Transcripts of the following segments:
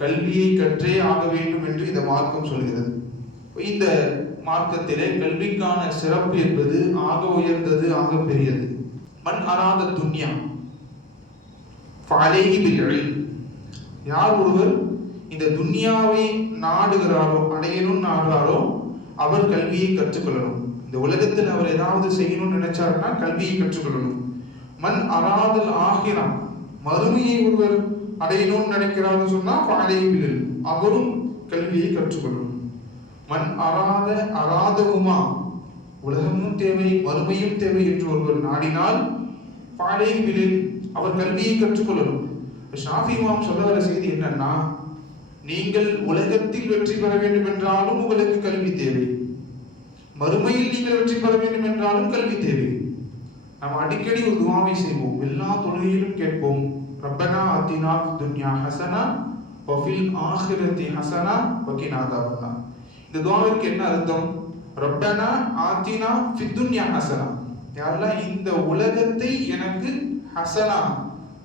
கல்வியை கற்றே ஆக வேண்டும் என்று இந்த மார்க்கம் சொல்கிறது. இந்த மார்க்கத்திலே கல்விக்கான சிறப்பு என்பது ஆக உயர்ந்தது, ஆக பெரியது. மன் அராத துன்யா ஃபஅலைஹி பில் இல்ம். யார் ஒருவர் இந்த துன்யாவை நாடுகிறாரோ, அடையணும் நாடுறாரோ, அவர் கல்வியை கற்றுக்கொள்ளணும். இந்த உலகத்தில் அவர் ஏதாவது செய்யணும்னு நினைச்சாருன்னா கல்வியை கற்றுக்கொள்ளணும். மன் அராதல் ஆகிரம், மறுமையை ஒருவர் அடையணும்னு நினைக்கிறாருன்னு சொன்னா ஃபஅலைஹி பில் இல்ம், அவரும் கல்வியை கற்றுக்கொள்ளணும். மன் அராத அராதகுமா, உலகமும் தேவை மறுமையும் தேவை என்று ஒருவர் நாடினால் ஃபஅலைஹி பில் இல்ம், அவர் கல்வியை கற்றுக்கொள்ளணும். ஷாஃபி இமாம் சொல்ல வர செய்தி என்னன்னா, நீங்கள் உலகத்தில் வெற்றி பெற வேண்டும் என்றாலும் உங்களுக்கு கல்வி தேவை, மறுமையில் நீங்கள் வெற்றி பெற வேண்டும் என்றாலும் கல்வி தேவை. நாம் அடிக்கடி ஒரு துஆவை செய்வோம், எல்லா தொழுகையிலும் கேட்போம், ரப்பனா ஆத்தினா ஃபித் துன்யா ஹஸனா வ ஃபில் ஆখিরাতি ஹஸனா வ கினா அஸாபன்னார். இந்த துஆவிற்கு என்ன அர்த்தம்? ரப்பனா ஆத்தினா ஃபித் துன்யா ஹஸனா, யா அல்லாஹ் இந்த உலகத்தை எனக்கு ஹஸனா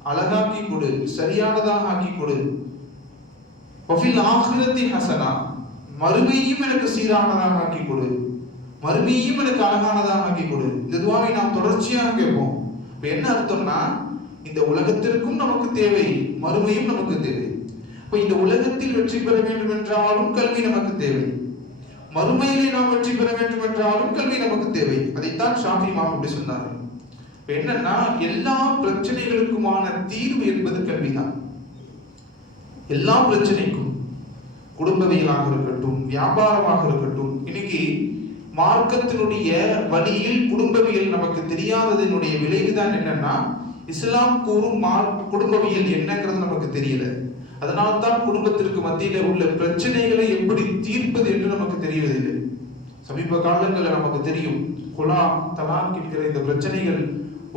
அழகாக்கி கொடு, சரியானதாக ஆக்கி கொடு. வ ஃபில் ஆখিরাতি ஹஸனா, மறுமையையும் எனக்கு சீரானதாக ஆக்கி கொடு, மறுமையையும் எனக்கு அழகானதாக ஆக்கி கொடு. இந்த துஆவை நாம் தொடர்ச்சியாக கேட்போம். இப்போ என்ன அர்த்தம்னா, இந்த உலகத்திற்கும் நமக்கு தேவை, மறுமையும் நமக்கு தேவை. இப்போ இந்த உலகத்தில் வெற்றி பெற வேண்டும் என்றாலும் கல்வி நமக்கு தேவை, மறுமையிலே நாம் வெற்றி பெற வேண்டும் என்றாலும் கல்வி நமக்கு தேவை. அதைத்தான் ஷாஃபி இமாம் அப்படி சொன்னார். இப்போ என்னன்னா, எல்லா பிரச்சனைகளுக்குமான தீர்வு என்பது கல்விதான். எல்லா பிரச்சனைக்கும், குடும்பவியலாக இருக்கட்டும், வியாபாரமாக இருக்கட்டும். இன்னைக்கு மார்க்கத்தினுடைய வழியில் குடும்பவியல் நமக்கு தெரியாததனுடைய விளைவுதான் என்னன்னா, இஸ்லாம் கூறும் குடும்பவியல் என்னங்கிறது நமக்கு தெரியல. அதனால்தான் குடும்பத்திற்கு மத்தியில உள்ள பிரச்சனைகளை எப்படி தீர்ப்பது என்று நமக்கு தெரியவதில்லை. சமீப காலங்களில் நமக்கு தெரியும், குலா தலாக் என்கிற இந்த பிரச்சனைகள்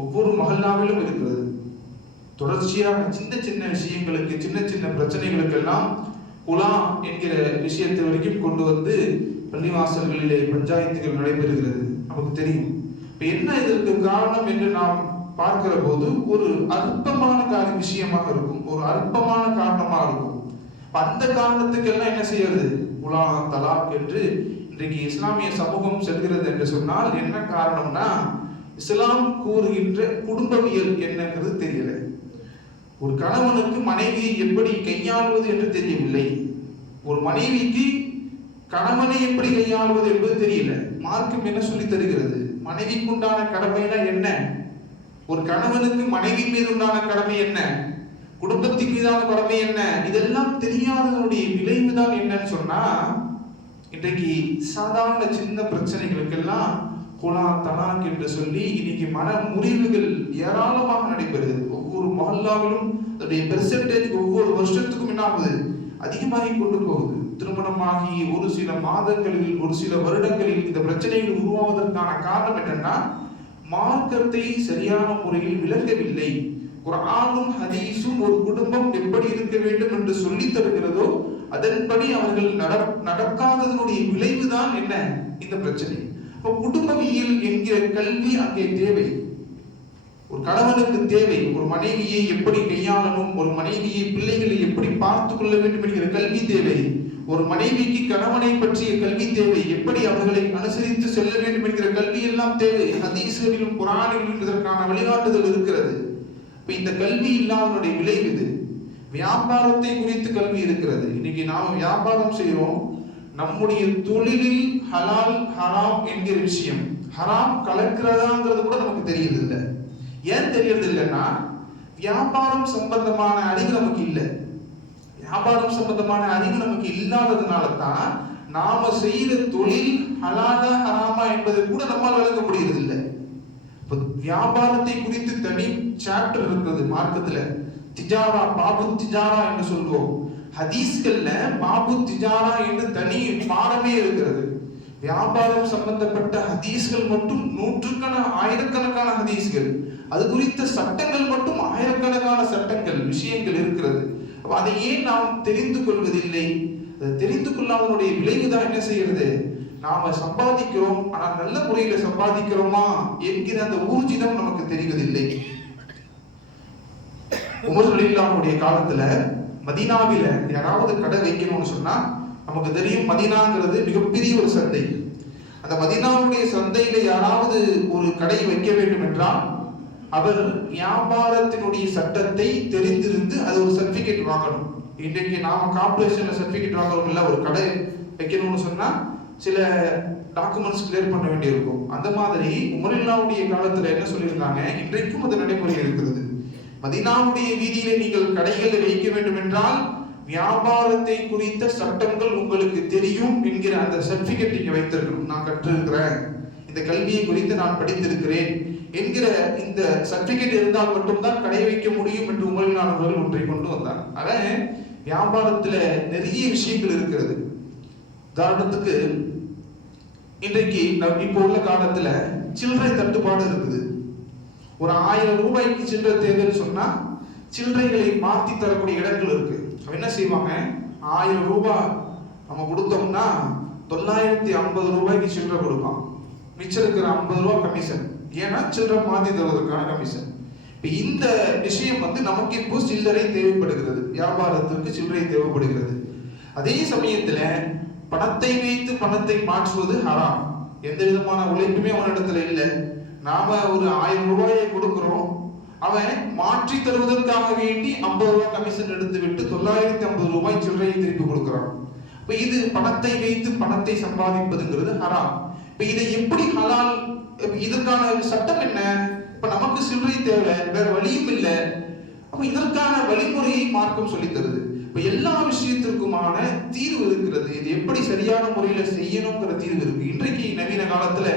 ஒவ்வொரு மஹல்லாவிலும் இருக்கிறது. தொடர்ச்சியாக சின்ன சின்ன விஷயங்களுக்கு, சின்ன சின்ன பிரச்சனைகளுக்கெல்லாம் குலா என்கிற விஷயத்தை வரைக்கும் கொண்டு வந்து பள்ளிவாசல்களிலே பஞ்சாயத்துகள் நடைபெறுகிறது. நமக்கு தெரியும். இப்ப என்ன இதற்கு காரணம் என்று நாம் பார்க்கிற போது ஒரு அற்பமான விஷயமாக இருக்கும், ஒரு அற்பமான காரணமாக இருக்கும். அந்த காரணத்துக்கெல்லாம் என்ன செய்யறது? குலா தலாக் என்று இன்றைக்கு இஸ்லாமிய சமூகம் செல்கிறது என்று சொன்னால் என்ன காரணம்னா, இஸ்லாம் கூறுகின்ற குடும்பவியல் என்னங்கிறது தெரியல. ஒரு கணவனுக்கு மனைவியை எப்படி கையாளுவது என்று தெரியவில்லை, ஒரு மனைவிக்கு கணவனை எப்படி கையாளுவது என்பது தெரியல. மார்க்கம் என்ன சொல்லி தருகிறது? மனைவிக்கு உண்டான கடமைனா என்ன, ஒரு கணவனுக்கு மனைவி மீது உண்டான கடமை என்ன, குடும்பத்தின் மீதான கடமை என்ன, இதெல்லாம் தெரியாததனுடைய விளைவுதான் என்னன்னு சொன்னா, இன்றைக்கு சாதாரண சின்ன பிரச்சனைகளுக்கெல்லாம் குலா தலாக் என்று சொல்லி இன்னைக்கு மன முறிவுகள் ஏராளமாக நடைபெறுகிறது. ஒவ்வொரு மஹல்லாவிலும் அதனுடைய பெர்சன்டேஜ் ஒவ்வொரு வருஷத்துக்கும் என்ன ஆகுது? அதிகமாகி கொண்டு போகுது. திருமணமாகி ஒரு சில மாதங்களில், ஒரு சில வருடங்களில் இந்த பிரச்சனைகள் உருவாவதற்கான காரணம் என்னன்னா, மார்க்கத்தை சரியான முறையில் விளங்கவில்லை. குர்ஆனும் ஹதீஸும் ஒரு குடும்பம் எப்படி இருக்க வேண்டும் என்று சொல்லி தருகிறதோ அதன்படி அவர்கள் நடக்காததனுடைய விளைவுதான் என்ன? இந்த பிரச்சனை. குடும்பவியல் என்கிற கல்வி அங்கே தேவை. ஒரு கணவனுக்கு தேவை, ஒரு மனைவியை எப்படி கையாளணும், ஒரு மனைவியை பிள்ளைகளை எப்படி பார்த்துக் கொள்ள வேண்டும் என்கிற கல்வி தேவை. ஒரு மனைவிக்கு கணவனை பற்றிய கல்வி தேவை, எப்படி அவர்களை அனுசரித்து செல்ல வேண்டும் என்கிற கல்வி எல்லாம் தேவை. ஹதீஸ்களிலும் குர்ஆனிலும் இதற்கான வழிகாட்டுதல் இருக்கிறது. இந்த கல்வி இல்லாதனுடைய விளைவு இது. வியாபாரத்தை குறித்து கல்வி இருக்கிறது. இன்னைக்கு நாம் வியாபாரம் செய்யறோம், நம்முடைய தொழிலில் ஹலால் ஹராம் என்கிற விஷயம், ஹராம் கலக்கிறதாங்கிறது கூட நமக்கு தெரியறது இல்லை. ஏன் தெரியறது இல்லைன்னா, வியாபாரம் சம்பந்தமான அறிவு நமக்கு இல்லை. வியாபாரம் சம்பந்தமான அறிவு நமக்கு இல்லாததுனால தான் நாம செய்யற தொழில் ஹலாலா ஹராமா என்பதை கூட நம்மால் விளங்க முடியறது இல்லை. வியாபாரத்தை குறித்து தனி சாப்டர் இருக்கிறது மார்க்கத்துல. திஜாரா, பாபு திஜாரா என்று சொல்வோம். ஹதீஸ்கள்ல பாபு திஜாரா என்று தனி பாடமே இருக்கிறது. வியாபாரம் சம்பந்தப்பட்ட ஹதீஸ்கள் மட்டும் ஆயிரக்கணக்கான ஹதீஸ்கள், அது குறித்த சட்டங்கள் மட்டும் ஆயிரக்கணக்கான சட்டங்கள், விஷயங்கள் இருக்கிறது. அதை ஏன் நாம் தெரிந்து கொள்வதில்லை? தெரிந்து கொள்ளாதனுடைய விளைவுதான் என்ன செய்யறது? நாம சம்பாதிக்கிறோம், ஆனால் நல்ல முறையில சம்பாதிக்கிறோமா என்கிற அந்த ஊர்ஜிதம் நமக்கு தெரிவதில்லை. உமர் ரலியல்லாஹு காலத்துல மதீனாவில யாராவது கடை வைக்கணும்னு சொன்னா, நமக்கு தெரியும் மதீனாங்கிறது மிகப்பெரிய ஒரு சந்தை. அந்த மதீனாவுடைய சந்தையில யாராவது ஒரு கடை வைக்க வேண்டும் என்றால் அவர் வியாபாரத்தினுடைய சட்டத்தை தெரிந்திருந்து அது ஒரு சர்டிபிகேட் வாங்கணும். இன்றைக்கு நாம கார்பரேஷன்ல சர்டிபிகேட் வாங்குறோம் இல்ல, ஒரு கடை வைக்கணும்னு சொன்னா சில டாக்குமெண்ட்ஸ் கிளியர் பண்ண வேண்டியிருக்கும். அந்த மாதிரி உமரில்லாவுடைய காலத்துல என்ன சொல்லியிருந்தாங்க, இன்றைக்கும் அது நடைமுறை இருக்கிறது. மதீனாவுடைய வீதியில நீங்கள் கடைகளை வைக்க வேண்டும் என்றால் வியாபாரத்தை குறித்த சட்டங்கள் உங்களுக்கு தெரியும் என்கிற அந்த சர்டிபிகேட் நீங்க வைத்திருக்கணும். நான் கற்றிருக்கிறேன், இந்த கல்வியை குறித்து நான் படித்திருக்கிறேன் என்கிற இந்த சர்டிபிகேட் இருந்தால் மட்டும்தான் கடை வைக்க முடியும் என்று உமரில்லானவர்கள் ஒன்றை கொண்டு வந்தார். ஆக வியாபாரத்துல நிறைய விஷயங்கள் இருக்கிறது. உதாரணத்துக்கு இன்றைக்கு இப்போ உள்ள காலத்துல சில்லறை தட்டுப்பாடு இருக்குது. ஒரு 1000 ரூபாய்க்கு சில்லறை தேவைன்னு சொன்னா சில்லறைகளை மாத்தி தரக்கூடிய இடங்கள் இருக்கு. என்ன செய்வாங்க, 1000 ரூபாய் நம்ம கொடுத்தோம்னா 950 ரூபாய்க்கு சில்லறை கொடுப்பான், மிச்சம் இருக்கிற 50 ரூபாய் கமிஷன். ஏன்னா சில்லறை மாத்தி தருவதற்கான கமிஷன். இந்த விஷயம் நமக்கு இப்போ சில்லறை தேவைப்படுகிறது, வியாபாரத்திற்கு சில்லறை தேவைப்படுகிறது. அதே சமயத்துல பணத்தை வைத்து பணத்தை மாற்றுவது ஹராம். எந்த விதமான உழைப்புமே அவனிடத்துல இல்லை. நாம ஒரு 1000 ரூபாயை கொடுக்கிறோம், அவன் மாற்றி தருவதற்காக வேண்டி 50 ரூபாய் கமிஷன் எடுத்து விட்டு 950 ரூபாய் சில்லறையை திருப்பி கொடுக்கிறான். இப்ப இது பணத்தை வைத்து பணத்தை சம்பாதிப்பதுங்கிறது ஹராம். இப்ப இதை எப்படி ஹலால், இதற்கான சட்டம் என்ன? இப்ப நமக்கு சில்லறை தேவை, வேற வழியும் இல்லை. அப்ப இதற்கான வழிமுறையை மார்க்கம் சொல்லி தருது. இப்ப எல்லா விஷயத்திற்குமான தீர்வு இருக்கிறது. இது எப்படி சரியான முறையில செய்யணுங்கிற தீர்வு இருக்கு. இன்றைக்கு நவீன காலத்துல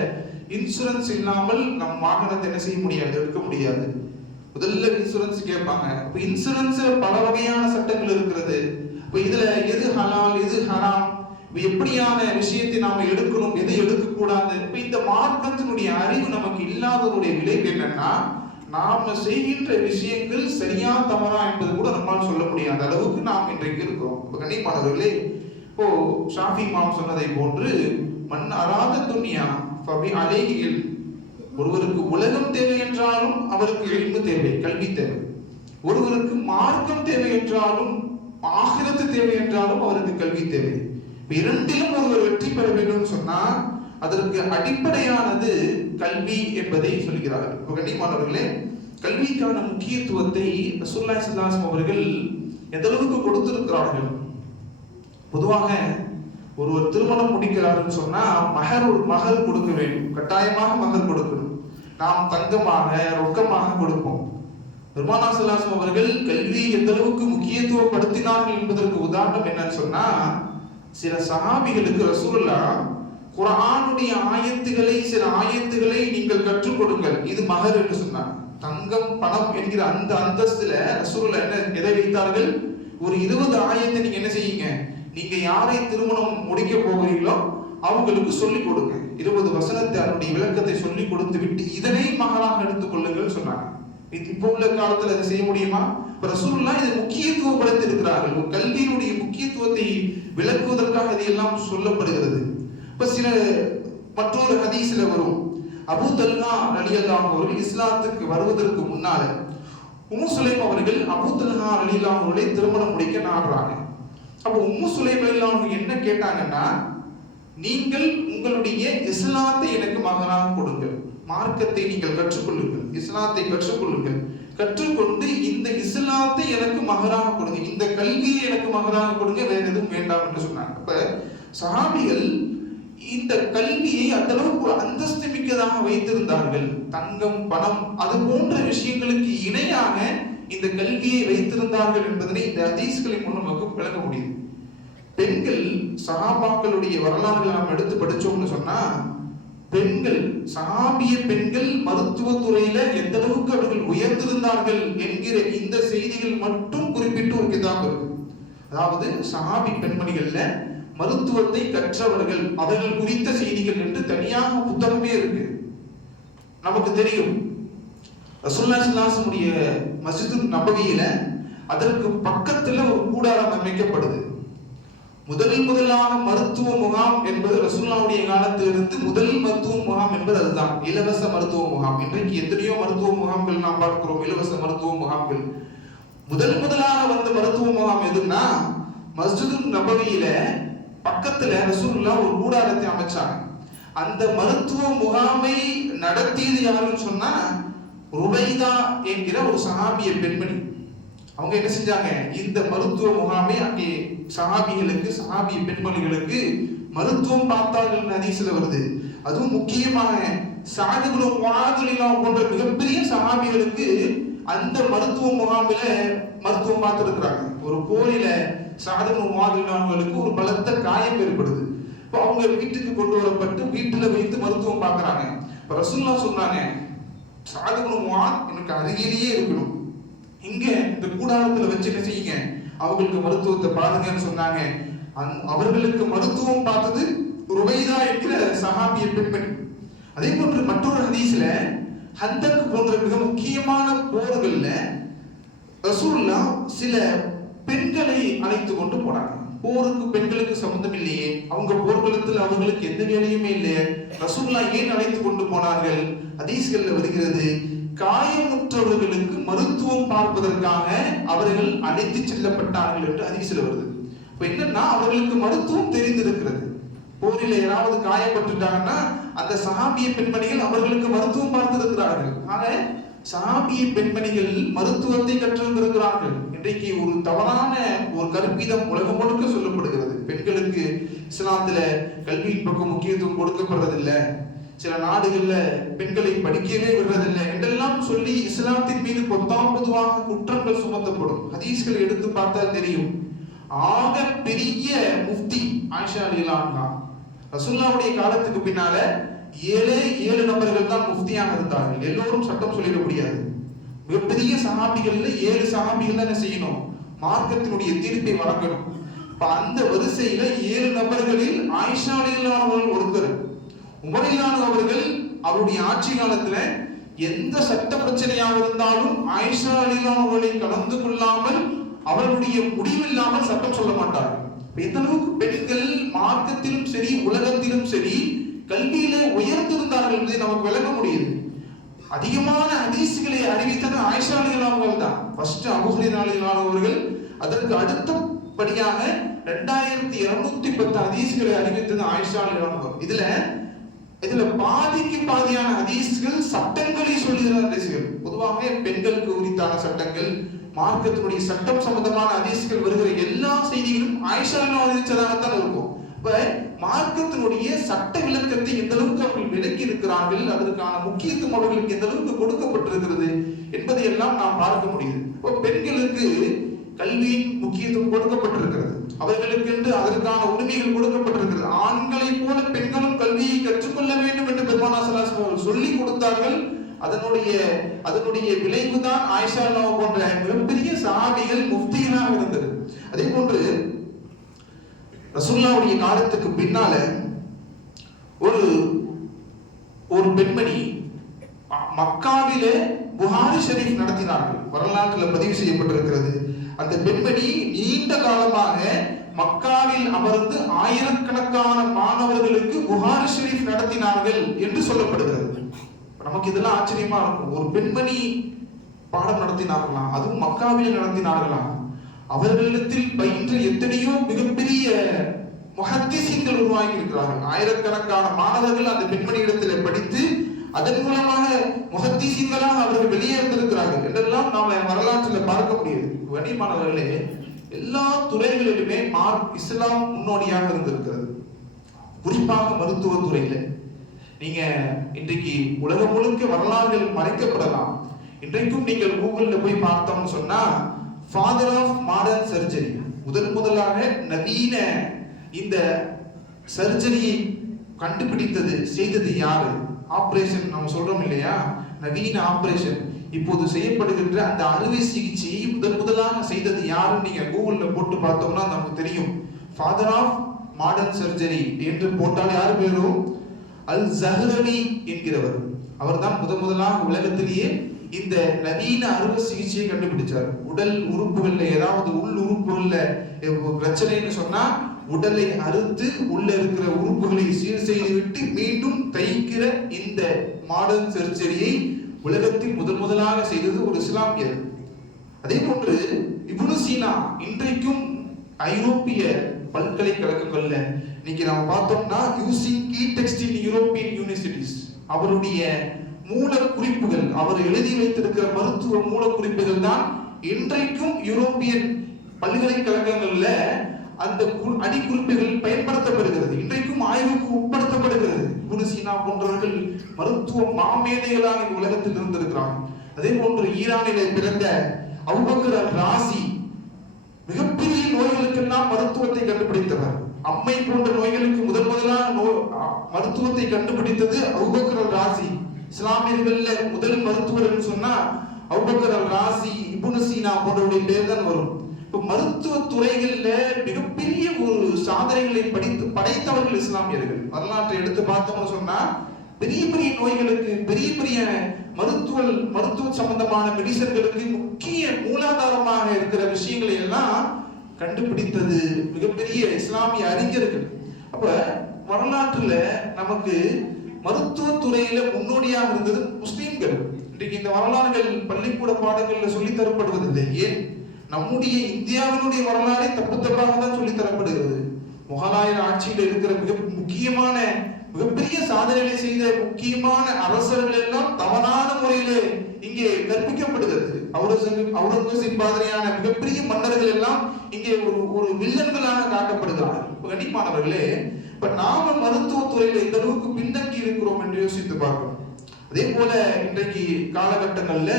இன்சூரன்ஸ் இல்லாமல் நம் வாகனத்தை என்ன செய்ய முடியாது, எடுக்க முடியாது. முதல்ல இன்சூரன்ஸ் கேட்பாங்க. இப்ப இன்சூரன்ஸ்ல பல வகையான சட்டங்கள் இருக்கிறது. இப்ப இதுல எது ஹலால் எது ஹராம், எப்படியான விஷயத்தை நாம எடுக்கணும் எதை எடுக்க கூடாது, இப்ப இந்த மார்க்கத்தினுடைய அறிவு நமக்கு இல்லாததுடைய விளைவு என்னன்னா, நாம செய்கின்ற விஷயங்கள் சரியா தவறா என்பது கூட நம்மால் சொல்ல முடியாத அளவுக்கு நாம் இன்றைக்கு இருக்கிறோம். இப்ப கண்ணியமானவர்களே, இப்போ ஷாஃபி இமாம் சொன்னதை போன்று மண் அராத துன்யா ஃபபி அலைஹில், ஒருவருக்கு உலகம் தேவை என்றாலும் அவருக்கு இல்மு தேவை, கல்வி தேவை. ஒருவருக்கு மார்க்கம் தேவை என்றாலும் ஆகிரத்து தேவை என்றாலும் அவருக்கு கல்வி தேவை. இரண்டிலும் ஒருவர் வெற்றி பெற வேண்டும் சொன்னா அதற்கு அடிப்படையானது கல்வி என்பதை சொல்கிறார்கள். கண்ணியமானவர்களே, கல்விக்கான முக்கியத்துவத்தை ரசூலுல்லாஹி ஸல்லல்லாஹு அலைஹி வஸல்லம் அவர்கள் எந்த அளவுக்கு கொடுத்திருக்கிறார்கள். பொதுவாக ஒருவர் திருமணம் முடிக்கிறாருன்னு சொன்னா மகர் கொடுக்க வேண்டும், கட்டாயமாக மகர் கொடுக்கணும். நாம் தங்கமாக ரொக்கமாக கொடுப்போம். பெருமானார் ஸல்லல்லாஹு அலைஹி வஸல்லம் அவர்கள் கல்வியை எந்த அளவுக்கு முக்கியத்துவப்படுத்தினார்கள் என்பதற்கு உதாரணம் என்னன்னு சொன்னா, சில சஹாபிகளுக்கு ரசூலுல்லாஹ் குர்ஆனுடைய சில ஆயத்துகளை நீங்கள் கற்றுக் கொடுங்கள், இது மகர் என்று சொன்னார். தங்கம் பணம் என்கிற அந்த அந்தஸ்துல ரசூலுல்லாஹ் எதை வைத்தார்கள், ஒரு 20 ஆயத்தை நீங்க என்ன செய்யுங்க, நீங்க யாரை திருமணம் முடிக்க போகிறீங்களோ அவங்களுக்கு சொல்லிக் கொடுங்க. 20 வசனத்தை அதனுடைய விளக்கத்தை சொல்லி கொடுத்து விட்டு இதனை மகராக எடுத்துக் கொள்ளுங்கள் சொன்னாங்க. இப்போ உள்ள காலத்துல அதை செய்ய முடியுமா? ரசூலுல்லாஹ் இதை முக்கியத்துவப்படுத்தி இருக்கிறார்கள். கல்வியினுடைய முக்கியத்துவத்தை விளக்குவதற்காக இதையெல்லாம் சொல்லப்படுகிறது. இப்ப சில மற்றொரு ஹதீஸ்ல வரும், அபூ தல்ஹா ரலியல்லாஹு அவர்கள் இஸ்லாத்துக்கு வருவதற்கு முன்னால உம்மு சுலைம் அவர்கள் அபூ தல்ஹா ரலியல்லாஹு அவர்களை திருமணம் முடிக்க நாடுறாங்க. அப்ப உம்மு சுலைம் ரலியல்லாஹு என்ன கேட்டாங்கன்னா, நீங்கள் உங்களுடைய இஸ்லாத்தை எனக்கு மகனாக கொடுங்கள், மார்க்கத்தை நீங்கள் கற்றுக்கொள்ளுங்கள், இஸ்லாத்தை கற்றுக்கொள்ளுங்கள், கற்றுக்கொண்டு இந்த இஸ்லாத்தை எனக்கு மகராக கொடுங்க, இந்த கல்வியை எனக்கு மகராக கொடுங்க, வேற எதுவும் வேண்டாம் என்று சொன்னாங்க. அப்ப சஹாபிகள் இந்த கல்வியை அந்த அளவுக்கு அந்தஸ்து மிக்கதாக வைத்திருந்தார்கள். தங்கம் பணம் அது போன்ற விஷயங்களுக்கு இணையாக இந்த கல்வியை வைத்திருந்தார்கள் என்பதனை இந்த ஹதீஸ்களின் மூலம் நமக்கு விளங்க முடியுது. பெண்கள் சஹாபாக்களுடைய வரலாறுகளை நாம் எடுத்து படிச்சோம்னு சொன்னா, பெண்கள் சஹாபிய பெண்கள் மருத்துவத்துறையில எந்த அளவுக்கு அவர்கள் உயர்ந்திருந்தார்கள் என்கிற இந்த செய்திகள் மட்டும் குறிப்பிட்டு ஒரு கிதாப் இருக்கு. அதாவது சஹாபி பெண்மணிகள்ல மருத்துவத்தை கற்றவர்கள் அவர்கள் குறித்த செய்திகள் என்று தனியாக புத்தகமே இருக்கு. நமக்கு தெரியும் ரசூலுல்லாஹி ஸல்லல்லாஹு அலைஹி வஸல்லம் மஸ்ஜிது நபவியில அதற்கு பக்கத்துல ஒரு கூடாரம் அமைக்கப்படுது. முதலாக மருத்துவ முகாம் என்பது ரசூலுல்லாஹ்வுடைய காலத்திலிருந்து முதல் மருத்துவ முகாம் என்பது அதுதான், இலவச மருத்துவ முகாம். இன்றைக்கு எத்தனையோ மருத்துவ முகாம்கள் நாம் பார்க்கிறோம், இலவச மருத்துவ முகாம்கள். முதலாக வந்த மருத்துவ முகாம் எது வருதுன்னா, மஸ்ஜிதுல் நபவியில பக்கத்துல ரசூலுல்லாஹ் ஒரு கூடாரத்தை அமைச்சாங்க. அந்த மருத்துவ முகாமை நடத்தியது யாருன்னு சொன்னா ருபைதா என்கிற ஒரு சஹாபிய பெண்மணி. அவங்க என்ன செஞ்சாங்க, இந்த மருத்துவ முகாமை அங்கே சஹாபிகளுக்கு, சஹாபிய பெண்மணிகளுக்கு மருத்துவம் பார்த்தார்கள் ஹதீஸ்ல வருது. அதுவும் முக்கியமாக சஅத் இப்னு முஆத் போன்ற மிகப்பெரிய சஹாபிகளுக்கு அந்த மருத்துவ முகாமில மருத்துவம் பார்த்திருக்கிறாங்க. ஒரு போரில சஅத் இப்னு முஆத் அவர்களுக்கு ஒரு பலத்த காயம் ஏற்படுது. இப்போ அவங்க வீட்டுக்கு கொண்டு வரப்பட்டு வீட்டுல வைத்து மருத்துவம் பார்க்கறாங்க. இப்போ ரசூலுல்லாஹ் சொன்னாங்க, சஅத் இப்னு முஆத் எனக்கு அருகிலேயே இருக்கணும், இங்க இந்த கூடாரத்துல வச்சு என்ன செய்யுங்க, அவங்களுக்கு மருத்துவத்தை பாருங்கன்னு சொன்னாங்க. அவர்களுக்கு மருத்துவம் பார்த்தது ருபைதா என்கிற சஹாபிய பெண்மணி. அதே போன்று மற்றொரு ஹதீஸ்ல ஹந்தக் போன்ற மிக முக்கியமான போர்கள்ல ரசூலுல்லாஹ் சில பெண்களை அழைத்து கொண்டு போனாங்க. போருக்கு பெண்களுக்கு சம்பந்தம் இல்லையே, அவங்க போர்க்களத்தில் அவங்களுக்கு எந்த வேலையுமே இல்லையே, ரசூலுல்லாஹ் ஏன் அழைத்து கொண்டு போனார்கள்? ஹதீஸ்கள்ல வருகிறது, காயமுற்றவர்களுக்கு மருத்துவம் பார்ப்பதற்காக அவர்கள் அழைத்து செல்லப்பட்டார்கள் என்று ஹதீஸ்ல வருது. இப்ப என்னன்னா, அவர்களுக்கு மருத்துவம் தெரிந்திருக்கிறது. போரில் யாராவது காயப்பட்டுட்டாங்கன்னா அந்த சஹாபிய பெண்மணிகள் அவர்களுக்கு மருத்துவம் பார்த்திருக்கிறார்கள். ஆக சஹாபிய பெண்மணிகள் மருத்துவத்தை கற்றிருக்கிறார்கள். இன்றைக்கு ஒரு தவறான ஒரு கற்பிதம் உலகம் முழுக்க சொல்லப்படுகிறது. பெண்களுக்கு இஸ்லாத்துல கல்வியின் பக்கம் முக்கியத்துவம் கொடுக்கப்படுறதில்லை, சில நாடுகள்ல பெண்களை படிக்கவே விடுறதில்லை என்றெல்லாம் சொல்லி இஸ்லாத்தின் மீது பொதுவாக குற்றங்கள் சுமத்தப்படும். ஹதீஸ்களை எடுத்து பார்த்தால் தெரியும். ஆக பெரிய முஃப்தி ஆயிஷா ரலியல்லாஹு அன்ஹா, ரசூலுல்லாஹ்வுடைய காலத்துக்கு பின்னால 7 நபர்கள் தான் முஃப்தியாக இருந்தார்கள். எல்லோரும் சட்டம் சொல்லிட முடியாது. மிகப்பெரிய சஹாபிகள்ல 7 சஹாபிகள் தான் என்ன செய்யணும், மார்க்கத்தினுடைய தீர்ப்பை வழங்கணும். இப்ப அந்த வரிசையில 7 நபர்களில் ஆயிஷா ரலியல்லாஹு அன்ஹா ஒருத்தர். உமர் ரலியல்லாஹு அவர்கள் அவருடைய ஆட்சி காலத்துல எந்த சட்ட பிரச்சனையாக இருந்தாலும் ஆயிஷா ரலியல்லாஹு அவர்களை கலந்து கொள்ளாமல், அவர்களுடைய முடிவில்லாமல் சட்டம் சொல்ல மாட்டார்கள். எந்த அளவுக்கு பெண்கள் மார்க்கத்திலும் சரி உலகத்திலும் சரி கல்வியில உயர்ந்திருந்தார்கள் என்பதை நமக்கு விளக்க முடியுது. அதிகமான ஹதீஸ்களை அறிவித்தது ஆயிஷா ரலியல்லாஹு அவர்கள் தான். ஃபர்ஸ்ட் அபூ ஹுரைரா ரலியல்லாஹு அவர்கள், அதற்கு அடுத்தபடியாக 2210 ஹதீஸ்களை அறிவித்தது ஆயிஷா ரலியல்லாஹு அவர்கள். இதுல பாதிக்கு பாதியான ஹதீஸ்கள் சட்டங்களை சொல்லுகிற ஹதீஸ்கள். பொதுவாக பெண்களுக்கு உரித்தான சட்டங்கள், மார்க்கத்தினுடைய சட்டம் சம்பந்தமான ஹதீஸ்கள் வருகிற எல்லா செய்திகளும் ஆயிஷா ரலியல்லாஹு அறிவிச்சதாகத்தான் இருக்கும். இப்ப மார்க்கத்தினுடைய சட்ட விளக்கத்தை எந்த அளவுக்கு அவர்கள் விளக்கி இருக்கிறார்கள், அதற்கான முக்கியத்துவம் அவர்களுக்கு எந்த அளவுக்கு கொடுக்கப்பட்டிருக்கிறது என்பதை எல்லாம் நாம் பார்க்க முடியுது. இப்போ பெண்களுக்கு கல்வியின் முக்கியத்துவம் கொடுக்கப்பட்டிருக்கிறது, அவர்களுக்கு என்று அதற்கான உரிமைகள் கொடுக்கப்பட்டிருக்கிறது. ஆண்களை போல பெண்களும் கல்வியை கற்றுக்கொள்ள வேண்டும் என்று பெருமானார் ஸல்லல்லாஹு அலைஹி வஸல்லம் சொல்லி கொடுத்தார்கள். அதனுடைய விளைவுதான் ஆயிஷா ரலியல்லாஹு போன்ற மிகப்பெரிய சஹாபிகள் முஃப்திகளாக இருந்தது. அதே போன்று ரசூலுல்லாஹ்வுடைய காலத்துக்கு பின்னால ஒரு பெண்மணி மக்காவிலே புகாரி ஷரீஃப் நடத்தினார்கள். வரலாற்றில் பதிவு செய்யப்பட்டிருக்கிறது. அந்த பெண்மணி நீண்ட காலமாக மக்காவில் அமர்ந்து ஆயிரக்கணக்கான மாணவர்களுக்கு புகாரி ஷரீஃப் நடத்தினார்கள் என்று சொல்லப்படுகிறது. நமக்கு இதெல்லாம் ஆச்சரியமா இருக்கும். ஒரு பெண்மணி பாடம் நடத்தினார்களாம், அதுவும் மக்காவில் நடத்தினார்களாம். அவர்களிடத்தில் பயின்ற எத்தனையோ மிகப்பெரிய முஹத்திஸீன்கள் உருவாகி இருக்கிறார்கள். ஆயிரக்கணக்கான மாணவர்கள் அந்த பெண்மணி இடத்துல படித்து அதன் மூலமாக முஹத்திஸீன்களாக அவர்கள் வெளியே இருந்திருக்கிறார்கள் என்றெல்லாம் நாம வரலாற்றில் பார்க்க முடியுது. கண்ணியமானவர்களே, எல்லா துறைகளிலுமே இஸ்லாம் முன்னோடியாக இருந்திருக்கிறது. குறிப்பாக மருத்துவ துறையில நீங்க இன்றைக்கு உலகம் முழுக்க வரலாறுகள் மறைக்கப்படலாம். இன்றைக்கும் நீங்கள் கூகுள்ல போய் பார்த்தோம்னு சொன்னா ஃபாதர் ஆஃப் மாடர்ன் சர்ஜரி, முதலாக நவீன இந்த சர்ஜரியை கண்டுபிடித்தது செய்தது யாரு? ஆபரேஷன் நம்ம சொல்றோம் இல்லையா, நவீன ஆபரேஷன் இப்போது செய்யப்படுகின்ற அந்த அறுவை சிகிச்சையை முதலாக செய்தது யாருன்னு நீங்க கூகுள்ல போட்டு பார்த்தோம்னா நமக்கு தெரியும். ஃபாதர் ஆஃப் மாடர்ன் சர்ஜரி என்று போட்டால் யாரு பேரும் அல் ஜஹ்ரவி என்கிறவர். அவர் தான் முதலாக உலகத்திலேயே இந்த நவீன அறுவை சிகிச்சையை கண்டுபிடிச்சார். உடல் உறுப்புகள்ல ஏதாவது உள் உறுப்புகள்ல பிரச்சனைன்னு சொன்னா உடலை அறுத்து உள்ள இருக்கிற உறுப்புகளை சீர் செய்து விட்டு மீண்டும் தைக்கிற இந்த மாடர்ன் சர்ஜரியை உலகத்தில் முதலாக செய்தது ஒரு இஸ்லாமியர். அதே போன்று இப்னு சீனா இன்றைக்கும் ஐரோப்பிய பல்கலைக்கழகங்கள்ல இன்னைக்கு நம்ம பார்த்தோம்னா using key text in European universities, அவருடைய மூல குறிப்புகள், அவர் எழுதி வைத்திருக்கிற மருத்துவ மூல குறிப்புகள் தான் இன்றைக்கும் யூரோப்பியன் பல்கலைக்கழகங்கள்ல அந்த அடிக்குறிப்புகள் பயன்படுத்தப்படுகிறது, இன்றைக்கும் ஆய்வுக்கு உட்படுத்தப்படுகிறது. இப்னு சீனா போன்றவர்கள் மருத்துவ மாமேதைகளாக இந்த உலகத்தில் இருந்திருக்கிறாங்க. அதே போன்று ஈரானிலே பிறந்த அபூபக்கர் அல் ராசி மிகப்பெரிய நோய்களுக்கெல்லாம் மருத்துவத்தை கண்டுபிடித்தவர். அம்மை போன்ற நோய்களுக்கு முதலான மருத்துவத்தை கண்டுபிடித்தது அபூபக்கர் அல் ராசி. இஸ்லாமியர்கள்ல முதல் மருத்துவர் என்று சொன்னா அபூபக்கர் அல் ராசி, இப்னு சீனா போன்றவருடைய பேர் தான் வரும். இப்ப மருத்துவ துறைகள்ல மிகப்பெரிய ஒரு சாதனைகளை படைத்தவர்கள் இஸ்லாமியர்கள். வரலாற்றை எடுத்து பார்த்தோம்னு சொன்னா பெரிய பெரிய நோய்களுக்கு, பெரிய பெரிய மருத்துவ சம்பந்தமான மெடிசன்களுக்கு முக்கிய மூலாதாரமாக இருக்கிற விஷயங்களை எல்லாம் கண்டுபிடித்தது மிகப்பெரிய இஸ்லாமிய அறிஞர்கள். அப்ப வரலாற்றுல நமக்கு மருத்துவத்துறையில முன்னோடியாக இருந்தது முஸ்லிம்கள். இன்றைக்கு இந்த வரலாறுகள் பள்ளிக்கூட பாடங்கள்ல சொல்லி தரப்படுவதில்லை. ஏன்? நம்முடைய இந்தியாவினுடைய வரலாறை தப்பு தப்பாக தான் சொல்லி தரப்படுகிறது. முகலாயர் ஆட்சியில் இருக்கிற மிகப்பெரிய சாதனைகளை செய்த முக்கியமான அரசர்கள் எல்லாம் தவறான முறையிலே இங்கே கற்பிக்கப்படுகிறது. அவுரங்கசீப் மாதிரியான மிகப்பெரிய மன்னர்கள் எல்லாம் இங்கே ஒரு வில்லன்களாக காட்டப்படுகிறார்கள். கண்டிப்பானவர்களே, இப்ப நாம மருத்துவத்துறையில இந்த அளவுக்கு பின்தங்கி இருக்கிறோம் என்று யோசித்து பார்க்கணும். அதே போல இன்றைக்கு காலகட்டங்கள்ல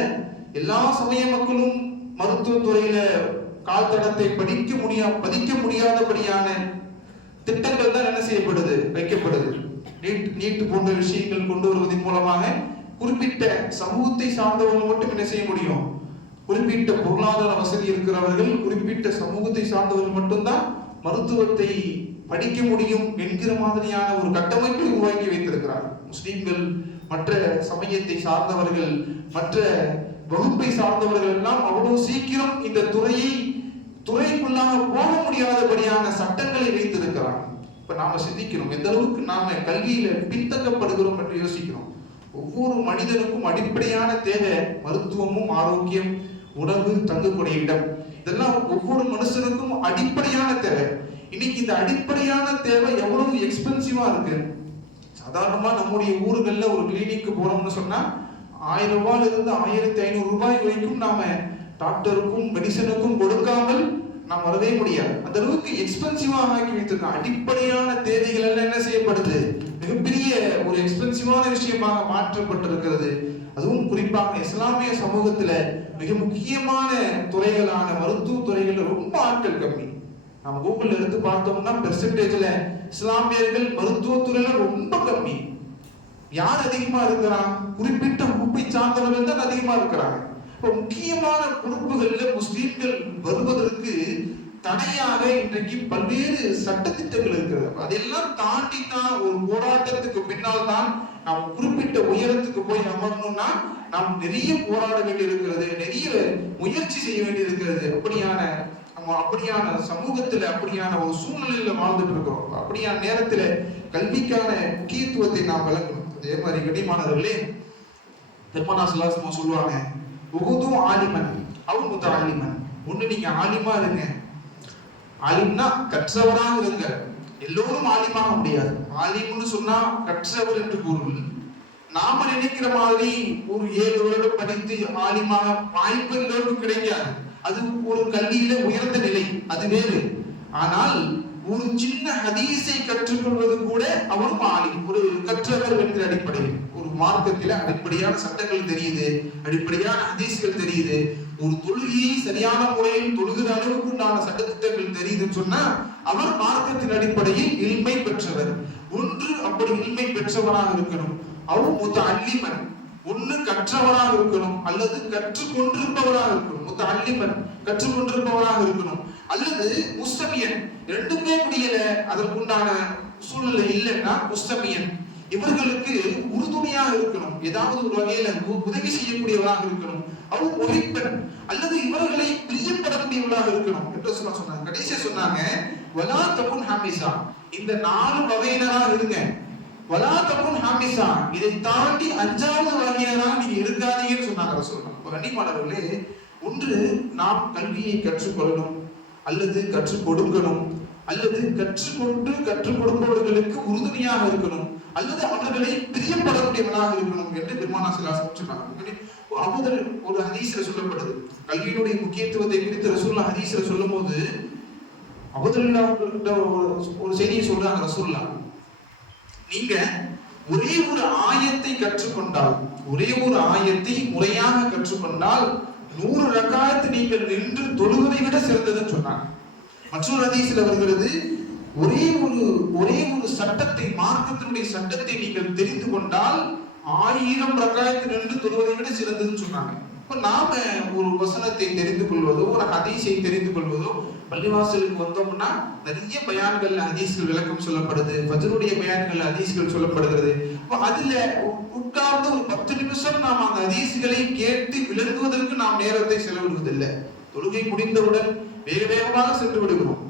எல்லா சமய மக்களும் மருத்துவத்துறையில கால் தடத்தை பதிக்க முடியாதபடியான திட்டங்கள் தான் என்ன செய்யப்படுது, வைக்கப்படுது. நீட் போன்ற விஷயங்கள் கொண்டு வருவதன் மூலமாக குறிப்பிட்ட சமூகத்தை சார்ந்தவர்கள் மட்டும் என்ன செய்ய முடியும், குறிப்பிட்ட பொருளாதார வசதி இருக்கிறவர்கள், குறிப்பிட்ட சமூகத்தை சார்ந்தவர்கள் மட்டும்தான் மருத்துவத்தை படிக்க முடியும் என்கிற மாதிரியான ஒரு கட்டமைப்பை உருவாக்கி வைத்திருக்கிறார். முஸ்லிம்கள், மற்ற சமயத்தை சார்ந்தவர்கள், மற்ற வகுப்பை சார்ந்தவர்கள் எல்லாம் அவ்வளவு சீக்கிரம் இந்த துறைக்குள்ளாக போக முடியாதபடியான சட்டங்களை வைத்திருக்கிறார். இப்ப நாம சிந்திக்கிறோம், எந்த அளவுக்கு நாம கல்வியில பின்தங்கப்படுகிறோம் என்று யோசிக்கிறோம். ஒவ்வொரு மனிதனுக்கும் அடிப்படையான தேவை மருத்துவமும், ஆரோக்கியம், உணவு, தங்கக்கூடிய இடம், இதெல்லாம் ஒவ்வொரு மனுஷனுக்கும் அடிப்படையான தேவை. இன்னைக்கு இந்த அடிப்படையான தேவை எவ்வளவு எக்ஸ்பென்சிவா இருக்கு. சாதாரணமா நம்முடைய ஊர்கள்ல ஒரு கிளினிக்கு போறோம்னு சொன்னா 1000 ரூபாயில இருந்து 1500 ரூபாய் வரைக்கும் நாம டாக்டருக்கும் மெடிசனுக்கும் கொடுக்காமல் நாம் வரவே முடியாது. அந்த அளவுக்கு எக்ஸ்பென்சிவா ஆக்கி வைத்திருக்கோம். அடிப்படையான தேவைகள் எல்லாம் என்ன செய்யப்படுது, மிகப்பெரிய ஒரு எக்ஸ்பென்சிவான விஷயமாக மாற்றப்பட்டிருக்கிறது. அதுவும் குறிப்பாக இஸ்லாமிய சமூகத்துல மிக முக்கியமான துறைகளான மருத்துவ துறைகள்ல ரொம்ப ஆட்கள் கம்மி. நம்ம கூகுள் எடுத்து பார்த்தோம்னா பெர்சன்டேஜ்ல இஸ்லாமியர்கள் மருத்துவத்துறையில ரொம்ப கம்மி. யார் அதிகமா இருக்கிறான்? குறிப்பிட்ட வகுப்பை சார்ந்தவர்கள் தான் அதிகமா இருக்கிறாங்க. இப்ப முக்கியமான பொறுப்புகள்ல முஸ்லிம்கள் வருவதற்கு தடையாக இன்றைக்கு பல்வேறு சட்டத்திட்டங்கள் இருக்கிறது. அதெல்லாம் தாண்டி தான் ஒரு போராட்டத்துக்கு பின்னால் தான் நாம் குறிப்பிட்ட உயரத்துக்கு போய் அமரணும்னா நாம் நிறைய போராட வேண்டி இருக்கிறது, நிறைய முயற்சி செய்ய வேண்டி இருக்கிறது. அப்படியான சமூகத்துல, அப்படியான ஒரு சூழ்நிலையில வாழ்ந்துட்டு இருக்கிறோம். அப்படியான நேரத்துல கல்விக்கான முக்கியத்துவத்தை நாம் வழங்கணும். அதே மாதிரி கண்ணியமானவர்களே, பெருமானா ஸல்லல்லாஹு அலைஹி வஸல்லம் சொல்லுவாங்க, உகுது ஆலிமன் அவ் முத்தஅல்லிமன். ஒண்ணு நீங்க ஆலிமா இருங்க, ஆலிம்னா கற்றவராக இருங்க. எல்லோரும் ஆலிமாக முடியாது. ஆலிம்னு சொன்னா கற்றவர் என்று பொருள். நாம நினைக்கிற மாதிரி ஒரு 7 வருடம் படித்து ஆலிமாக வாய்ப்பு எல்லோருக்கும் கிடைக்காது. அது ஒரு கல்வியில உயர்ந்த நிலை, அது வேறு. ஆனால் ஒரு சின்ன ஹதீஸை கற்றுக்கொள்வது கூட அவரும் ஆலிம், ஒரு கற்றவர் என்கிற அடிப்படையில். ஒரு மார்க்கத்தில அடிப்படையான சட்டங்கள் தெரியுது, அடிப்படையான ஹதீஸ்கள் தெரியுது, ஒரு தொழுகையை சரியான முறையில் தொழுகிற அளவுக்கு உண்டான சட்டத்திட்டங்கள் தெரியுதுன்னு சொன்னா அவர் மார்க்கத்தின் அடிப்படையில் இல்மை பெற்றவர். ஒன்று அப்படி இல்மை பெற்றவராக இருக்கணும். அவர் முத்தஅல்லிமன், ஒண்ணு கற்றவராக இருக்கணும் அல்லது கற்றுக்கொண்டிருப்பவராக இருக்கணும். முத்தஅல்லிமன் கற்றுக்கொண்டிருப்பவராக இருக்கணும் அல்லது முஸ்தமியன். ரெண்டுமே முடியல, அதற்குண்டான சூழ்நிலை இல்லைன்னா முஸ்தமியன். இவர்களுக்கு உறுதுணையாக இருக்கணும், ஏதாவது ஒரு வகையில உதவி செய்யக்கூடியவராக இருக்கணும். அவர் முஹிப்பன் அல்லது இவர்களை பிரியப்படக்கூடியவராக இருக்கணும் என்று சொன்னாங்க. கடைசியா சொன்னாங்க, வலா தகுன் ஹாமிசா. இந்த 4 வகையினராக இருங்க. வலா தகுன் ஹாமிசா, இதை தாண்டி 5வது வகையினராக நீங்க இருக்காதீங்கன்னு சொன்னாங்க ரசூலுல்லாஹ். கண்ணியமானவர்களே, ஒன்று, நாம் கல்வியை கற்றுக்கொள்ளணும், அல்லது கற்றுக் கொடுக்கணும், அல்லது கற்றுக்கொண்டு கற்றுக் கொடுப்பவர்களுக்கு உறுதுணையாக இருக்கணும், அல்லது அவர்களை பிரியப்படக்கூடியவனாக இருக்கணும் என்று பெருமானார் ஸல்லல்லாஹு அலைஹி வஸல்லம் சொன்னாங்க. அபூதர் ஒரு ஹதீஸ்ல சொல்லப்படுது, கல்வியினுடைய முக்கியத்துவத்தை குறித்து ரசூலுல்லாஹ் ஹதீஸ்ல சொல்லும் போது அபூதர் ஒரு செய்தியை சொல்றாங்க. ரசூலுல்லாஹ், நீங்க ஒரே ஒரு ஆயத்தை கற்றுக்கொண்டால், ஒரே ஒரு ஆயத்தை முறையாக கற்றுக்கொண்டால் 100 ரக்காத் நீங்கள் நின்று தொழுவதை விட சிறந்ததுன்னு சொன்னாங்க. மற்றொரு ஹதீஸ்ல வருகிறது, ஒரே ஒரு சட்டத்தை, மார்க்கத்தினுடைய சட்டத்தை நீங்கள் தெரிந்து கொண்டால் 1000 ரக்காத் நின்று தொழுவதை விட சிறந்ததுன்னு சொன்னாங்க. இப்ப நாம ஒரு வசனத்தை தெரிந்து கொள்வதோ, ஒரு ஹதீஸை தெரிந்து கொள்வதோ, பள்ளிவாசலுக்கு வந்தோம்னா நிறைய பயான்கள் ஹதீஸ்கள் விளக்கம் சொல்லப்படுது, ஃபஜ்ருடைய பயான்கள் ஹதீஸ்கள் சொல்லப்படுகிறது. அதுல உட்கார்ந்து ஒரு 10 நிமிஷம் நாம் அந்த ஹதீஸ்களை கேட்டு விளங்குவதற்கு நாம் நேரத்தை செலவிடுவதில்லை. தொழுகை முடிந்தவுடன் வேக வேகமாக சென்று விடுகிறோம்.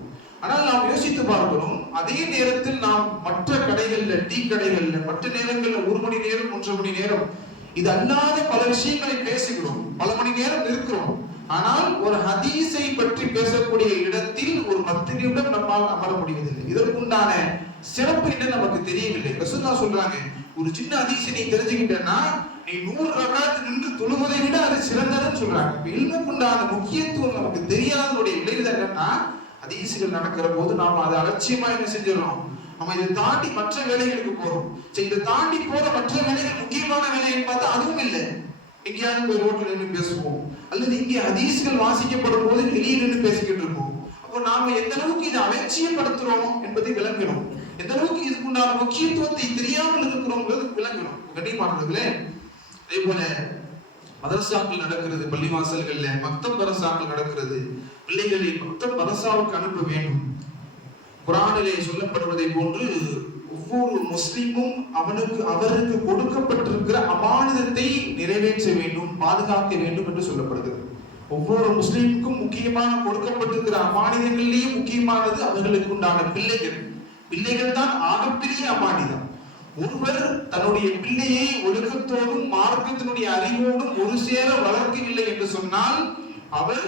ஆனால் நாம் யோசித்து பார்க்கிறோம், அதே நேரத்தில் நாம் மற்ற கடைகள்ல, டீ கடைகள்ல மற்ற நேரங்கள்ல 1 மணி நேரம் 1.5 மணி நேரம் இது அல்லாத பல விஷயங்களை பேசுகிறோம், பல மணி நேரம் இருக்கிறோம். ஆனால் ஒரு ஹதீஸை பற்றி பேசக்கூடிய இடத்தில் ஒரு 10 நிமிடம் நம்மால் அமர முடிவதில்லை. இதற்குண்டான சிறப்பு என்ன நமக்கு தெரியவில்லை. ரசூலுல்லாஹ் சொல்றாங்க, ஒரு சின்ன ஹதீஸை நீ தெரிஞ்சுக்கிட்டேன்னா நீ 100 ரக்காத் நின்று தொழுவதை விட அது சிறந்ததுன்னு சொல்றாங்க. இல்முக்குண்டான முக்கியத்துவம் நமக்கு தெரியாதனுடைய விளைவு என்னன்னா, ஹதீஸ்கள் நடக்கிற போது நாம் அதை அலட்சியமா என்ன செஞ்சிடறோம், நம்ம இதை தாண்டி மற்ற வேலைகளுக்கு போறோம். சரி, இதை தாண்டி போற மற்ற வேலைகள் முக்கியமான வேலைன்னு பார்த்தா அதுவும் இல்லை. எங்கேயாவது போய் ரோட்ல நின்று பேசுவோம், அல்லது இங்கே ஹதீஸ்கள் வாசிக்கப்படும் போது வெளியே நின்று பேசிக்கிட்டு இருப்போம். அப்போ நாம எந்த அளவுக்கு இதை அலட்சியப்படுத்துறோம் என்பதை விளங்கணும், எந்த அளவுக்கு இதுக்குண்டான முக்கியத்துவத்தை தெரியாமல் இருக்கிறோங்கிறது விளங்கணும். கண்ணியமானவர்களே, அதே போல மதரசாக்கள் நடக்கிறது, பள்ளிவாசல்கள்ல மக்தப் மதரசாக்கள் நடக்கிறது. பிள்ளைகளை மக்தப் மதரசாவுக்கு அனுப்ப வேண்டும். குர்ஆனிலே சொல்லப்படுவதை போன்று ஒவ்வொரு முஸ்லிமும் அவருக்கு கொடுக்கப்பட்டிருக்கிற அமானிதத்தை நிறைவேற்ற வேண்டும், பாதுகாக்க வேண்டும் என்று சொல்லப்படுகிறது. ஒவ்வொரு முஸ்லிமுக்கும் முக்கியமான கொடுக்கப்பட்டிருக்கிற அமானிதங்களிலேயே முக்கியமானது அவர்களுக்கு உண்டான பிள்ளைகள் தான் ஆகப்பெரிய அமானிதம். ஒருவர் தன்னுடைய பிள்ளையை ஒழுக்கத்தோடும் மார்க்கத்தினுடைய அறிவோடும் ஒரு சேர வளர்க்கவில்லை என்று சொன்னால் அவர்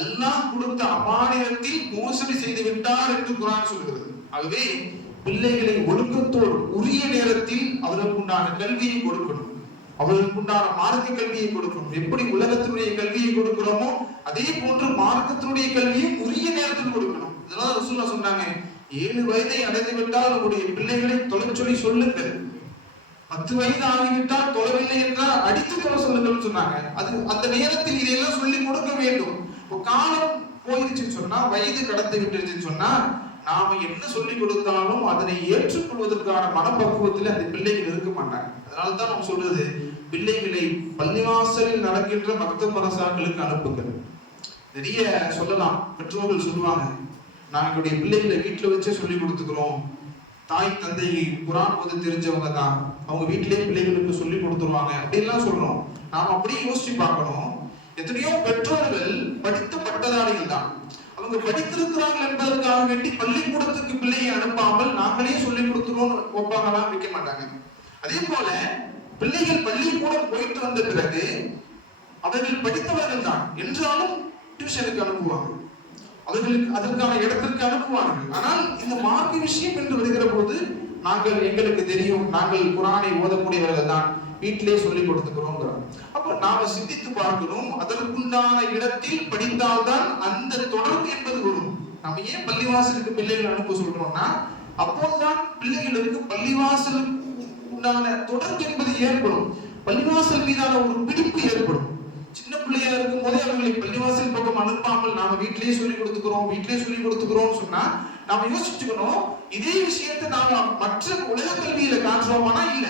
அல்லாஹ் கொடுத்த அமானிதத்தில் மோசடி செய்து விட்டார் என்று குர்ஆன் சொல்கிறது. ஆகவே பிள்ளைகளை ஒழுக்கத்தோடு உரிய நேரத்தில் அவர்களுக்கு உண்டான கல்வியை கொடுக்கணும், அவர்களுக்கு உண்டான மார்க்க கல்வியை கொடுக்கணும். எப்படி உலகத்தினுடைய கல்வியை கொடுக்கிறோமோ அதே போன்று மார்க்கத்தினுடைய கல்வியை உரிய நேரத்தில் கொடுக்கணும். இதெல்லாம் ரசூலுல்லாஹ் சொன்னாங்க, 7 வயதை அடைந்து விட்டால் உங்களுடைய பிள்ளைகளை தொழச் சொல்லி சொல்லுங்கள், 10 வயது ஆகிவிட்டால் தொழவில்லை என்றால் அடித்து தொழ சொல்லுங்கள் சொன்னாங்க. அது அந்த நேரத்தில் இதையெல்லாம் சொல்லி கொடுக்க வேண்டும். காலம் போயிருச்சுன்னு சொன்னா, வயது கடந்து விட்டுருச்சுன்னு சொன்னா, நாம என்ன சொல்லி கொடுத்தாலும் அதனை ஏற்றுக்கொள்வதற்கான மனப்பக்குவத்தில் அந்த பிள்ளைகள் இருக்க மாட்டாங்க. அதனாலதான் நம்ம சொல்றது, பிள்ளைகளை பள்ளிவாசலில் நடக்கின்ற மக்தப் மதரசாக்களுக்கு அனுப்புங்கள். நிறைய சொல்லலாம், பெற்றோர்கள் சொல்லுவாங்க, நாங்க எங்களுடைய பிள்ளைகளை வீட்டுல வச்சே சொல்லி கொடுத்துக்கிறோம், தாய் தந்தை குர்ஆன் ஓத தெரிஞ்சவங்க தான், அவங்க வீட்டிலேயே பிள்ளைகளுக்கு சொல்லி கொடுத்துருவாங்க அப்படின்லாம் சொல்றோம். நாம அப்படியே யோசிச்சு பார்க்கணும், எத்தனையோ பெற்றோர்கள் படித்த பட்டதாரிகள் தான், அவங்க படித்திருக்கிறார்கள் என்பதற்காக வேண்டி பள்ளிக்கூடத்துக்கு பிள்ளையை அனுப்பாமல் நாங்களே சொல்லி கொடுத்துருவோம் வைப்பாங்கலாம், வைக்க மாட்டாங்க. அதே போல பிள்ளைகள் பள்ளிக்கூடம் போயிட்டு வந்த பிறகு அவர்கள் படித்தவர்கள் தான் என்றாலும் டியூஷனுக்கு அனுப்புவாங்க, அவர்களுக்கு அதற்கான இடத்திற்கு அனுப்புவார்கள். ஆனால் இந்த மார்க்க விஷயம் என்று வருகிற போது எங்களுக்கு தெரியும், நாங்கள் குர்ஆனை ஓதக்கூடியவர்கள் தான், வீட்டிலே சொல்லி கொடுத்துக்கிறோம். அப்ப நாம சிந்தித்து பார்க்கணும், அதற்குண்டான இடத்தில் படித்தால்தான் அந்த தொடர்பு என்பது வரும். நம்ம ஏன் பள்ளிவாசலுக்கு பிள்ளைகள் அனுப்ப சொல்றோம்னா, அப்போதுதான் பிள்ளைகளுக்கு பள்ளிவாசலுக்கு உண்டான தொடர்பு என்பது ஏற்படும், பள்ளிவாசல் மீதான ஒரு பிடிப்பு ஏற்படும். சின்ன பிள்ளையா இருக்கும் போதே அவர்களை பள்ளிவாசல் பக்கம் அனுப்பாமல் நாம வீட்டிலேயே சொல்லி கொடுத்துக்கிறோம் சொன்னா நாம யோசிச்சுக்கணும், இதே விஷயத்தை நாம மற்ற உலக கல்வியில காட்டுறோமானா இல்ல,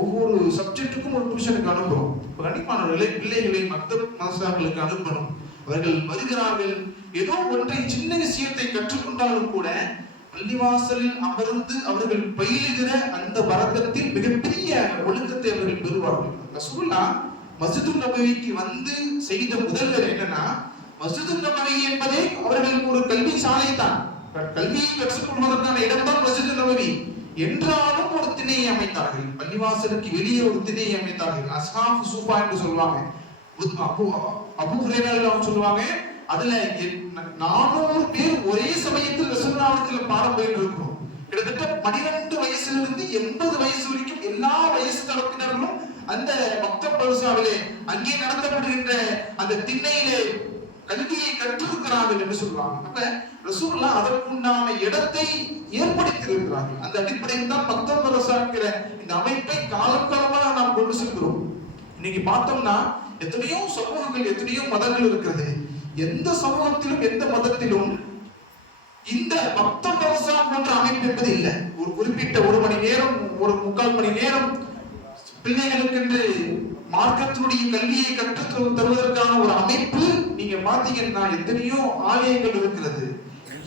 ஒவ்வொரு சப்ஜெக்டுக்கும் ஒரு டியூஷனுக்கு அனுப்புறோம். கண்டிப்பான பிள்ளைகளை மக்தப் மதரசாக்களுக்கு அனுப்பணும். அவர்கள் வருகிறார்கள், ஏதோ ஒன்றை சின்ன விஷயத்தை கற்றுக்கொண்டாலும் கூட பள்ளிவாசலில் அமர்ந்து அவர்கள் பயிலுகிற அந்த வரக்கத்தில் மிகப்பெரிய ஒழுக்கத்தை அவர்கள் பெறுவார்கள். ரசூலுல்லாஹ் மஸ்ஜிதுன் நபவிக்கு வந்து செய்த முதல் வேலை என்னன்னா, மஸ்ஜிதுன் நபவி என்பதே அவர்களுக்கு ஒரு கல்வி சாலை தான், கல்வியை கற்றுக்கொள்வதற்கான இடம் தான் மஸ்ஜிதுன் நபவி. என்றாலும் ஒரு திணையை அமைத்தார்கள், பள்ளிவாசலுக்கு வெளியே ஒரு திணையை அமைத்தார்கள். அஸ்ஹாப் சூஃபா என்று சொல்வாங்க. அபூ ஹுரைரா அவங்க சொல்லுவாங்க, அதுல 400 பேர் ஒரே சமயத்தில் ரசூலுல்லாஹ்விடத்துல பாடம் பயின்று இருக்கிறோம். கிட்டத்தட்ட 12 வயசுல இருந்து 80 வயசு வரைக்கும் எல்லா வயசு தரப்பினர்களும் அந்த மக்தப் மதரசாவிலே அங்கே நடத்தப்படுகின்ற அந்த திண்ணையிலே கல்வியை கற்றிருக்கிறார்கள் என்று சொல்லுவாங்க. அப்ப ரசூலுல்லாஹ் அதற்குண்டான இடத்தை ஏற்படுத்தி இருக்கிறார்கள். அந்த அடிப்படையில் தான் மக்தப் மதரசா என்கிற இந்த அமைப்பை காலம் காலமாக நாம் கொண்டு செல்கிறோம். இன்னைக்கு பார்த்தோம்னா எத்தனையோ சமூகங்கள், எத்தனையோ மதங்கள் இருக்கிறது. எந்த சமூகத்திலும் எந்த மதத்திலும் இந்த மக்தப் மதரசா போன்ற அமைப்பு என்பது இல்லை. ஒரு குறிப்பிட்ட 1 மணி நேரம், ஒரு 3/4 மணி நேரம் பிள்ளைகளுக்கு என்று மார்க்கத்தினுடைய கல்வியை கற்றுத் தருவதற்கான ஒரு அமைப்பு நீங்க பாத்தீங்கன்னா எத்தனையோ ஆலயங்கள் இருக்கிறது.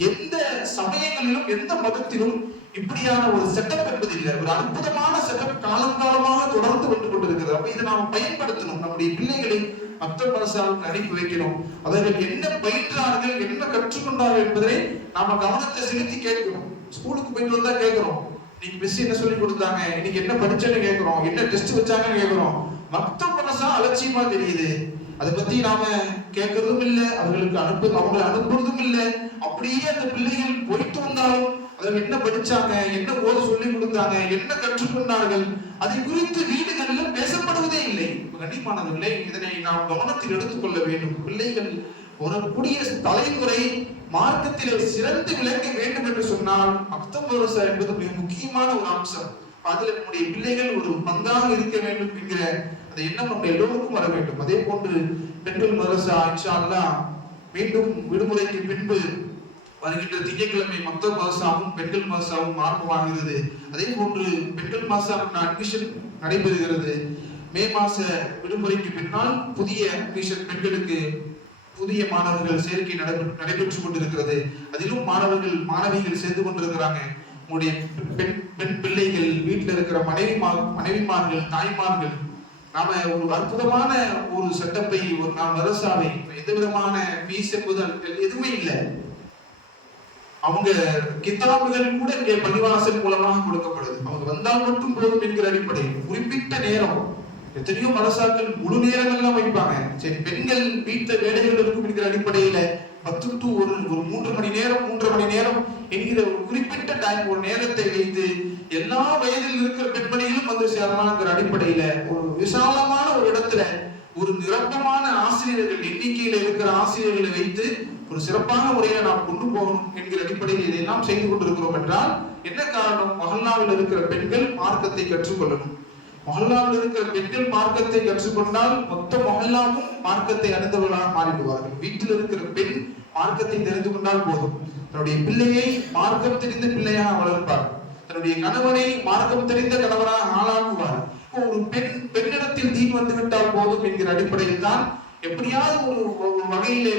எந்த சமயங்களிலும் எந்த மதத்திலும் இப்படியான ஒரு செட்டப் என்பது இல்லை. ஒரு அற்புதமான செட்டப் காலங்காலமாக தொடர்ந்து வந்து கொண்டிருக்கிறது. அப்ப இதை நாம் பயன்படுத்தணும். நம்முடைய பிள்ளைகளை மக்தப் மதரசாவுக்கு அனுப்பி வைக்கணும். அவர்கள் என்ன பயின்றார்கள், என்ன கற்றுக்கொண்டார்கள் என்பதை நாம கவனத்தை செலுத்தி கேட்கணும். ஸ்கூலுக்கு போயிட்டு வந்தா கேட்கிறோம், இன்னைக்கு மிஸ் என்ன சொல்லி கொடுத்தாங்க, இன்னைக்கு என்ன படிச்சேன்னு கேட்கிறோம், என்ன டெஸ்ட் வச்சாங்கன்னு கேட்கிறோம். மக்தப் மதரசா அலட்சியமா தெரியுது. அதை பத்தி நாம கேட்கறதும் இல்லை, அவங்களை அனுப்புறதும் இல்லை. அப்படியே அந்த பிள்ளைகள் போயிட்டு வந்தாலும் அவர்கள் என்ன படிச்சாங்க, என்ன ஓத சொல்லி கொடுத்தாங்க, என்ன கற்றுக்கொண்டார்கள், அதை குறித்து வீடுகளில் பேசப்படுவதே இல்லை. கண்டிப்பானவர்களே, இதனை நாம் கவனத்தில் எடுத்துக்கொள்ள வேண்டும். பிள்ளைகள் வரக்கூடிய தலைமுறை மார்க்கத்திலே சிறந்து விளங்க வேண்டும் என்று சொன்னால் மக்தப் மதரசா என்பது மிக முக்கியமான ஒரு அம்சம். அதில் நம்முடைய பிள்ளைகள் ஒரு பங்காக இருக்க வேண்டும் என்கிற அந்த எண்ணம் நம்ம எல்லோருக்கும் வர வேண்டும். அதே போன்று பெண்கள் மதரசா இன்ஷா அல்லாஹ் மீண்டும் விடுமுறைக்கு பின்பு வருகின்ற திங்கட்கிழமை மக்தப் மதரசாவும் பெண்கள் மதரசாவும் ஆரம்பமாகிறது. அதே போன்று பெண்கள் மதரசாவுக்கு அட்மிஷன் நடைபெறுகிறது. மே மாச விடுமுறைக்கு பின்னால் புதிய அட்மிஷன் பெண்களுக்கு புதிய மாணவர்கள் சேர்க்கை நடைபெற்றுக் கொண்டிருக்கிறது. அதிலும் மாணவிகள் சேர்ந்து கொண்டிருக்கிறாங்க. உங்களுடைய பெண் பிள்ளைகள், வீட்டில் இருக்கிற மனைவிமார்கள், தாய்மார்கள், நாம ஒரு அற்புதமான ஒரு செட்டப்பை, ஒரு மதரசாவை, எந்த விதமான ஃபீஸ் என்பது எதுவுமே இல்லை. அவங்க கிதாபுகள் கூட இங்கே பள்ளிவாசல் மூலமாக கொடுக்கப்படுது. அவங்க வந்தால் மட்டும் போதும் என்கிற அடிப்படையில் குறிப்பிட்ட நேரம், எத்தனையோ மதரசாக்கள் முழு நேரங்கள்லாம் வைப்பாங்க. சரி, பெண்கள் வீட்டுல வேலைகள் இருக்கும் என்கிற அடிப்படையில 10 to 3 மணி நேரம் என்கிற ஒரு குறிப்பிட்ட டைம், ஒரு நேரத்தை வைத்து எல்லா வயதில் இருக்கிற பெண்மணிகளும் வந்து சேரலாங்கிற அடிப்படையில ஒரு விசாலமான ஒரு இடத்துல ஒரு நிரப்பமான ஆசிரியர்கள் எண்ணிக்கையில இருக்கிற ஆசிரியர்களை வைத்து ஒரு சிறப்பான முறையில நாம் கொண்டு போகணும் என்கிற அடிப்படையில் இதையெல்லாம் செய்து கொண்டிருக்கிறோம் என்றால் என்ன காரணம்? மஹல்லாவில் இருக்கிற பெண்கள் மார்க்கத்தை கற்றுக்கொள்ளணும். மஹல்லாவில் இருக்கிற பெண்கள் மார்க்கத்தை கற்றுக்கொண்டால் மொத்த மஹல்லாவும் மார்க்கத்தை அறிந்தவர்களாக மாறிடுவார்கள். வீட்டில் இருக்கிற பெண் மார்க்கத்தை தெரிந்து கொண்டால் போதும். தன்னுடைய பிள்ளையை மார்க்கம் தெரிந்த பிள்ளையாக வளர்ப்பார். தன்னுடைய கணவனை மார்க்கம் தெரிந்த கணவராக ஆளாக்குவார். ஒரு பெண்ணிடத்தில் தீன் வந்து விட்டால் போதும் என்கிற அடிப்படையில் தான் எப்படியாவது ஒரு வகையிலே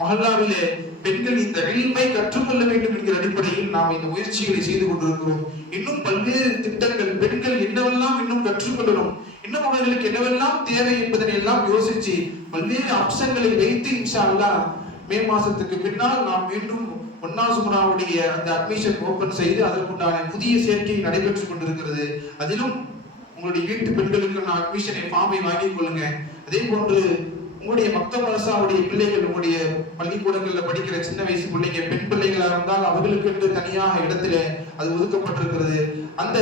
மஹல்லாவிலே பெண்கள் இந்த இல்மை கற்றுக்கொள்ள வேண்டும் என்கிற அடிப்படையில் நாம் இந்த முயற்சிகளை செய்து கொண்டிருக்கிறோம். இன்னும் பல்வேறு திட்டங்கள், பெண்கள் என்னவெல்லாம் இன்னும் கற்றுக்கொள்ளணும், இன்னும் அவர்களுக்கு என்னவெல்லாம் தேவை என்பதனை எல்லாம் யோசிச்சு பல்வேறு அம்சங்களை வைத்து இன்ஷா அல்லாஹ் மே மாசத்துக்கு பின்னால் நாம் மீண்டும் ஒன்னாசுமுனாவுடைய அந்த அட்மிஷன் ஓபன் செய்து அதற்குண்டான புதிய சேர்க்கை நடைபெற்றுக் கொண்டிருக்கிறது. அதிலும் உங்களுடைய வீட்டு பெண்களுக்கு நான் அட்மிஷனை ஃபார்மை வாங்கிக் கொள்ளுங்க. அதே போன்று உங்களுடைய மக்தப் மதரசாவுடைய பிள்ளைகள், உங்களுடைய பள்ளிக்கூடங்கள்ல படிக்கிற சின்ன வயசு பிள்ளைங்க, பெண் பிள்ளைகளா இருந்தால் அவர்களுக்கு என்று தனியாக இடத்துல அது ஒதுக்கப்பட்டிருக்கிறது. அந்த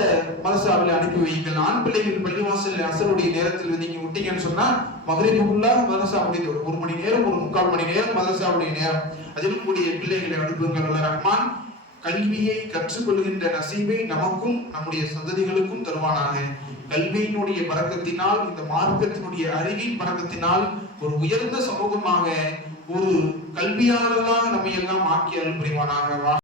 மதரசாவில் அனுப்பி வையுங்கள். ஆண் பிள்ளைகள் பள்ளிவாசல் அசருடைய நேரத்தில் நீங்க விட்டீங்கன்னு சொன்னா மகரிபுக்குள்ள மதரசாவுடைய 1 மணி நேரம், 1/4 மணி நேரம் மதரசாவுடைய நேரம், அதிலும் உங்களுடைய பிள்ளைகளை அனுப்புங்கள். அல்ல ரஹ்மான் கல்வியை கற்றுக்கொள்கின்ற நசீபை நமக்கும் நம்முடைய சந்ததிகளுக்கும் தருவானாக. கல்வியினுடைய பரக்கத்தினால், இந்த மார்க்கத்தினுடைய அறிவின் பரக்கத்தினால் ஒரு உயர்ந்த சமூகமாக, ஒரு கல்வியாளர்களாக நம்மை எல்லாம் ஆக்கி அருள் புரிவானாக.